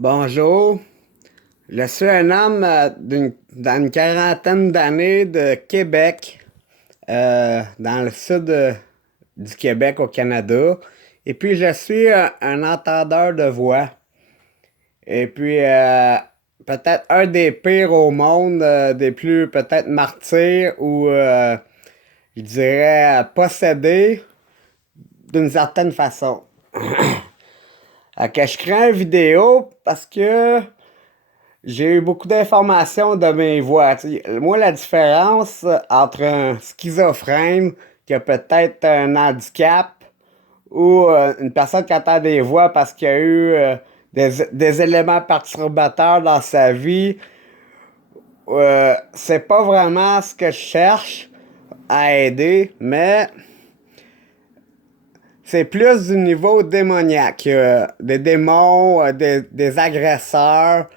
Bonjour, je suis un homme dans une quarantaine d'années de Québec, dans le sud du Québec au Canada. Et puis je suis un entendeur de voix. Et puis peut-être un des pires au monde, des plus peut-être martyrs ou je dirais possédés d'une certaine façon. Que je crée une vidéo parce que j'ai eu beaucoup d'informations de mes voix. Moi, la différence entre un schizophrène qui a peut-être un handicap ou une personne qui entend des voix parce qu'il y a eu des éléments perturbateurs dans sa vie, c'est pas vraiment ce que je cherche à aider, mais c'est plus du niveau démoniaque. Des démons, des agresseurs.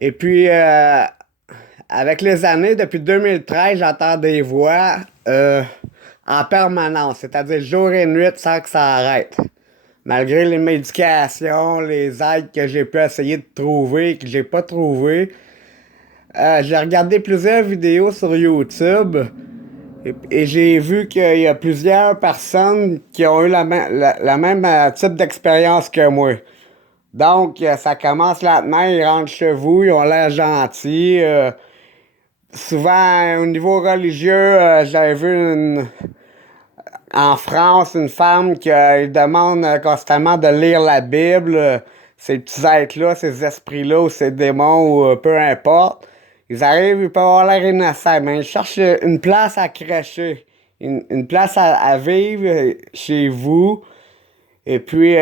Et puis, avec les années, depuis 2013, j'entends des voix en permanence, c'est-à-dire jour et nuit sans que ça arrête. Malgré les médications, les aides que j'ai pu essayer de trouver, que j'ai pas trouvé. J'ai regardé plusieurs vidéos sur YouTube et j'ai vu qu'il y a plusieurs personnes qui ont eu la même type d'expérience que moi. Donc, ça commence lentement, ils rentrent chez vous, ils ont l'air gentils. Souvent, au niveau religieux, j'avais vu en France une femme qui demande constamment de lire la Bible. Ces petits êtres-là, ces esprits-là ou ces démons ou peu importe. Ils arrivent, ils peuvent avoir l'air innocents, mais ils cherchent une place à cracher, une place à vivre chez vous. Et puis,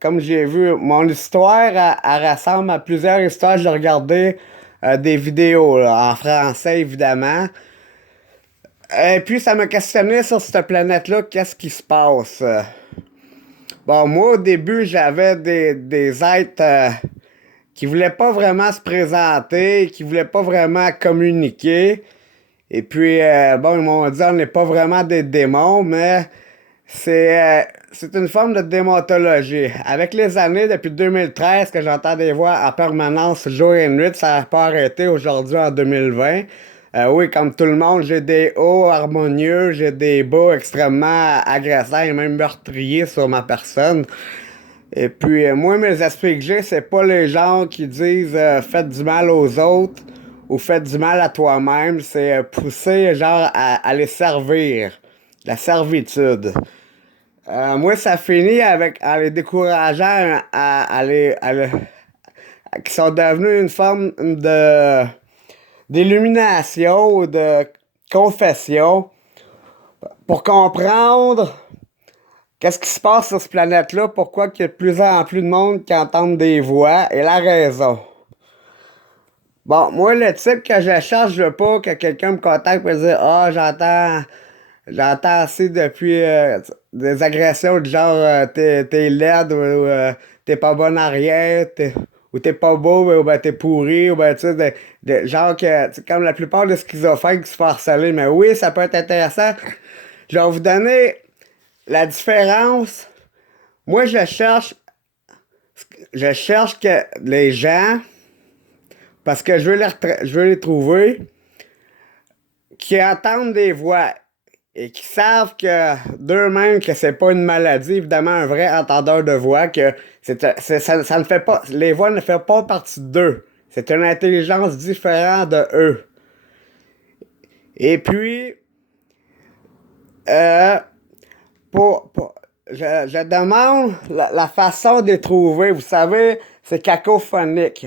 comme j'ai vu, mon histoire, elle ressemble à plusieurs histoires. J'ai regardé des vidéos là, en français, évidemment. Et puis, ça m'a questionné sur cette planète-là, qu'est-ce qui se passe? Bon, moi, au début, j'avais des êtres qui voulaient pas vraiment se présenter, qui voulaient pas vraiment communiquer. Et puis, bon, ils m'ont dit, on n'est pas vraiment des démons, mais c'est une forme de démontologie. Avec les années, depuis 2013, que j'entends des voix en permanence, jour et nuit, ça n'a pas arrêté aujourd'hui en 2020. Oui, comme tout le monde, j'ai des hauts harmonieux, j'ai des bas extrêmement agressants et même meurtriers sur ma personne. Et puis, moi, mes esprits que j'ai, c'est pas les gens qui disent faites du mal aux autres ou faites du mal à toi-même. C'est pousser, genre, à les servir. La servitude. Moi, ça finit avec en les décourageant qui sont devenus une forme de d'illumination ou de confession pour comprendre qu'est-ce qui se passe sur cette planète-là, pourquoi il y a de plus en plus de monde qui entendent des voix et la raison. Bon, moi, le type que je cherche, je veux pas que quelqu'un me contacte et me dise ah, j'entends assez depuis des agressions du genre t'es laide ou t'es pas bon à rien, ou t'es pas beau ou ben t'es pourri ou ben tu sais genre que comme la plupart des schizophrènes qui se font harceler. Mais oui, ça peut être intéressant. Je vais vous donner la différence. Moi, je cherche que les gens, parce que je veux les trouver, qui entendent des voix et qui savent que d'eux-mêmes que c'est pas une maladie, évidemment un vrai entendeur de voix, que ça ne fait pas, les voix ne font pas partie d'eux. C'est une intelligence différente de eux. Et puis, euh, je demande la façon de les trouver. Vous savez, c'est cacophonique.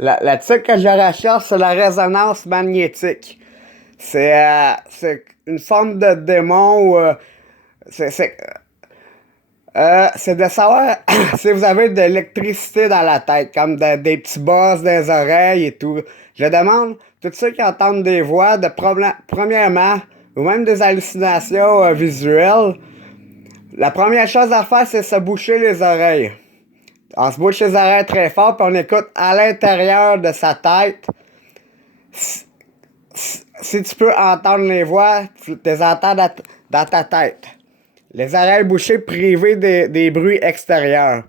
La truc que je recherche, c'est la résonance magnétique. C'est une forme de démon où c'est c'est- c'est de savoir si vous avez de l'électricité dans la tête, comme des petits buzz dans les oreilles et tout. Je demande, tous ceux qui entendent des voix, premièrement, ou même des hallucinations visuelles, la première chose à faire, c'est se boucher les oreilles. On se bouche les oreilles très fort, puis on écoute à l'intérieur de sa tête. Si tu peux entendre les voix, tu les entends dans ta tête. Les oreilles bouchées privées des bruits extérieurs.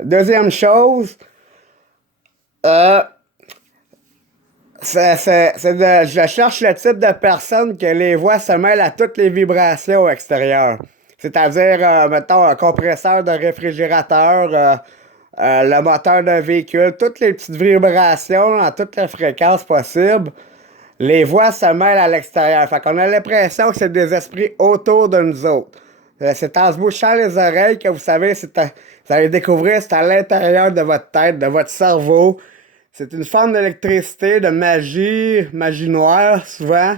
Deuxième chose, Euh, je cherche le type de personne que les voix se mêlent à toutes les vibrations extérieures. C'est-à-dire, mettons, un compresseur de réfrigérateur, le moteur d'un véhicule, toutes les petites vibrations à toutes les fréquences possibles. Les voix se mêlent à l'extérieur. Fait qu'on a l'impression que c'est des esprits autour de nous autres. C'est en se bouchant les oreilles que vous savez, vous allez découvrir, c'est à l'intérieur de votre tête, de votre cerveau. C'est une forme d'électricité, de magie noire souvent,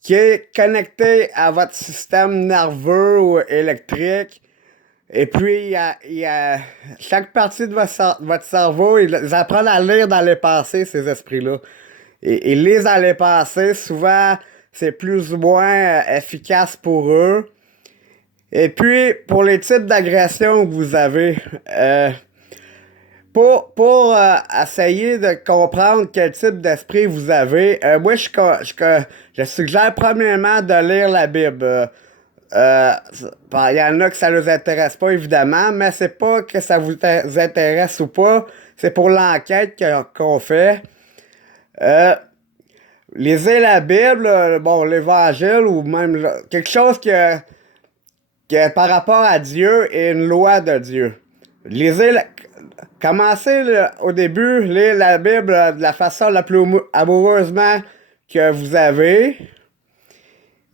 qui est connectée à votre système nerveux ou électrique. Et puis, il y a chaque partie de votre cerveau, ils apprennent à lire dans les pensées, ces esprits-là. Et ils lisent dans les pensées, souvent, c'est plus ou moins efficace pour eux. Et puis, pour les types d'agressions que vous avez, pour essayer de comprendre quel type d'esprit vous avez, moi, je suggère premièrement de lire la Bible. Il y en a que ça ne les intéresse pas, évidemment, mais c'est pas que ça vous intéresse ou pas, c'est pour l'enquête qu'on fait. Lisez la Bible, bon, l'Évangile, ou même quelque chose que par rapport à Dieu est une loi de Dieu. Commencez au début, lire la Bible de la façon la plus amoureusement que vous avez.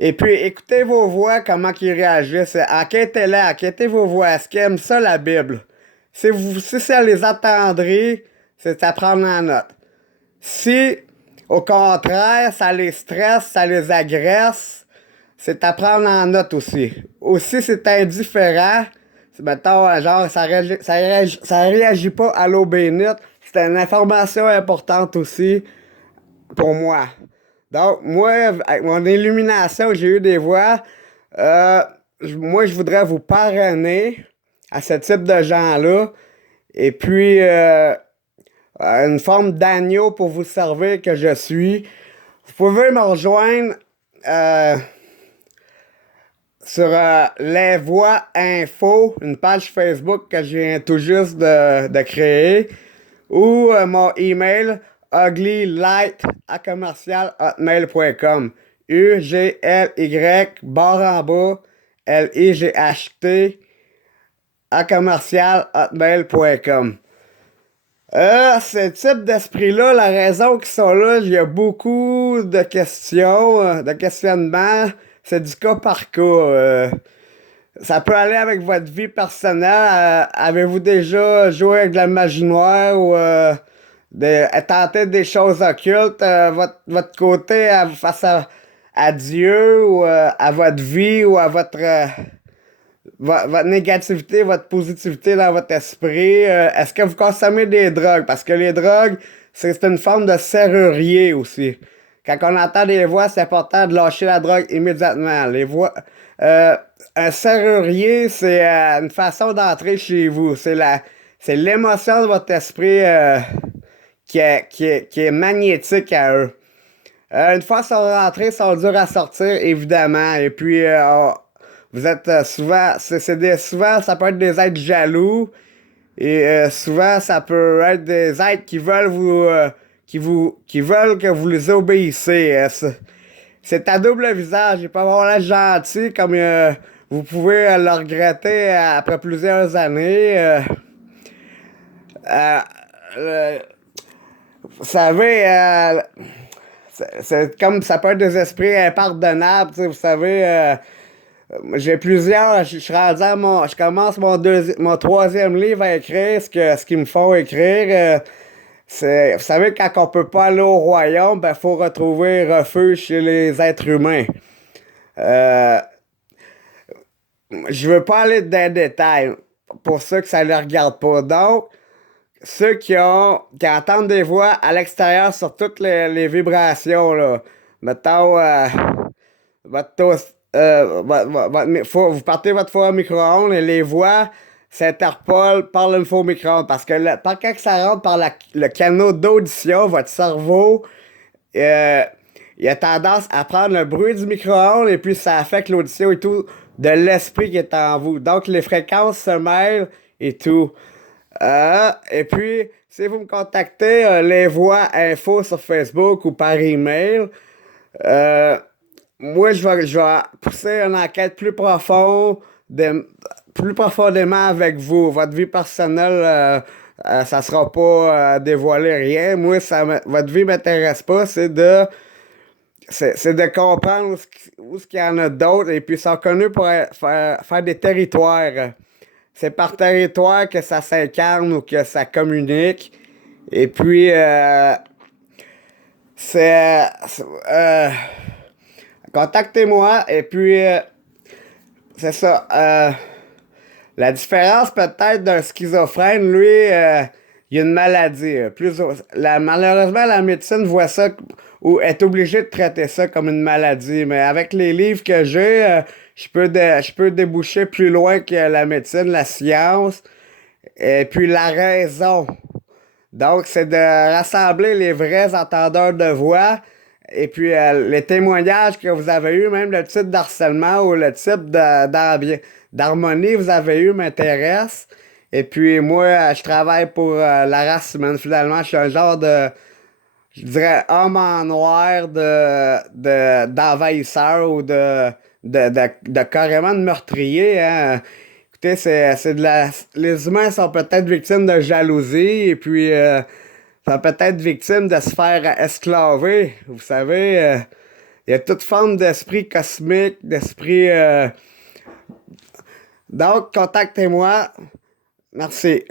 Et puis, écoutez vos voix, comment ils réagissent. Enquêtez vos voix. Est-ce qu'ils aiment ça, la Bible? Si ça les attendrit, c'est à prendre en note. Si, au contraire, ça les stresse, ça les agresse, c'est à prendre en note aussi. Aussi, c'est indifférent. Mettons, genre, ça réagit pas à l'eau bénite. C'est une information importante aussi pour moi. Donc, moi, avec mon illumination, j'ai eu des voix. Moi, je voudrais vous parrainer à ce type de gens-là. Et puis, une forme d'agneau pour vous servir que je suis. Vous pouvez me rejoindre sur Les Voix Info, une page Facebook que je viens tout juste de créer, ou mon email uglylight@hotmail.com. UGLY barre en bas LIGHT @hotmail.com. Ce type d'esprit-là, la raison qu'ils sont là, il y a beaucoup de questions, de questionnements. C'est du cas par cas. Ça peut aller avec votre vie personnelle. Avez-vous déjà joué avec de la magie noire ou tenté des choses occultes? Votre côté face à Dieu ou à votre vie ou à votre négativité, votre positivité dans votre esprit. Est-ce que vous consommez des drogues? Parce que les drogues, c'est une forme de serrurier aussi. Quand on entend des voix, c'est important de lâcher la drogue immédiatement. Un serrurier, c'est une façon d'entrer chez vous. C'est l'émotion de votre esprit qui est magnétique à eux. Une fois qu'ils sont rentrés, ils sont durs à sortir, évidemment. Et puis, vous êtes souvent, souvent, ça peut être des êtres jaloux. Et souvent, ça peut être des êtres qui veulent qui veulent que vous les obéissez. C'est à double visage. Il peut avoir l'air gentil, comme vous pouvez le regretter après plusieurs années. Vous savez, c'est comme ça peut être des esprits impardonnables. Vous savez, j'ai plusieurs. Je commence mon troisième livre à écrire, ce qu'ils me font écrire. Vous savez, quand on peut pas aller au royaume, ben, faut retrouver refuge chez les êtres humains. Je veux pas aller dans les détails, pour ceux que ça ne les regarde pas. Donc, ceux qui entendent des voix à l'extérieur sur toutes les vibrations, là. Mettons, vous partez votre four à micro-ondes et les voix s'interpolent par le four micro-ondes. Parce que quand ça rentre par le canal d'audition, votre cerveau, il a tendance à prendre le bruit du micro-ondes et puis ça affecte l'audition et tout de l'esprit qui est en vous. Donc les fréquences se mêlent et tout. Et puis, si vous me contactez, les voix info sur Facebook ou par email, euh, moi, je vais pousser une enquête plus profondément avec vous. Votre vie personnelle, ça sera pas dévoilé rien. Moi, votre vie m'intéresse pas. C'est de comprendre où ce qu'il y en a d'autres. Et puis, ils sont connus pour faire des territoires. C'est par territoire que ça s'incarne ou que ça communique. Et puis, c'est, contactez-moi. Et puis, c'est ça. La différence peut-être d'un schizophrène, lui, il y a une maladie. Malheureusement, la médecine voit ça ou est obligée de traiter ça comme une maladie. Mais avec les livres que j'ai, je peux déboucher plus loin que la médecine, la science, et puis la raison. Donc, c'est de rassembler les vrais entendeurs de voix et puis les témoignages que vous avez eus, même le type d'harcèlement ou le type d'harmonie que vous avez eu m'intéresse. Et puis moi, je travaille pour la race humaine. Finalement, je suis un genre de, je dirais, homme en noir d'envahisseur ou de carrément de meurtrier, hein. Écoutez, les humains sont peut-être victimes de jalousie et puis sont peut-être victimes de se faire esclaver. Vous savez, il y a toute forme d'esprit cosmique, d'esprit. Donc, contactez-moi. Merci.